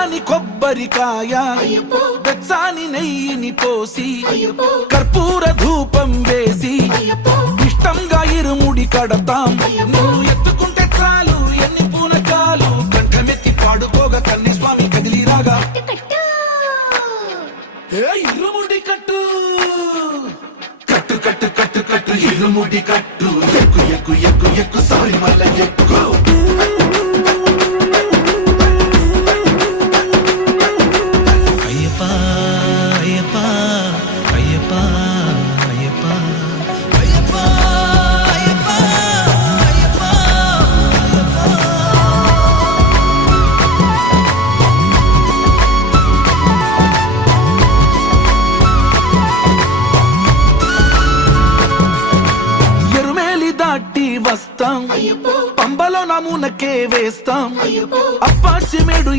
కమ్మని కొబ్బరికాయ వెచ్చాని నెయ్యిని పోసి కర్పూర ధూపం వేసి ఇష్టంగా ఇరుముడి కడతాం. నువ్వు ఎత్తుకుంటే చాలు ఎన్ని పూనకాలు కంఠమెత్తి పాడుకోగా కన్యస్వామి కదిలిరాగా ఇరుముడి కట్టు కట్టు కట్టు కట్టు కట్టు ఇరుముడి కట్టు ఎక్కు ఎక్కు ఎక్కు ఎక్కు సారి మల్ల ఎక్కు. వస్తాం పంబలో నమూనకే వేస్తాం అప్పాచి మేడు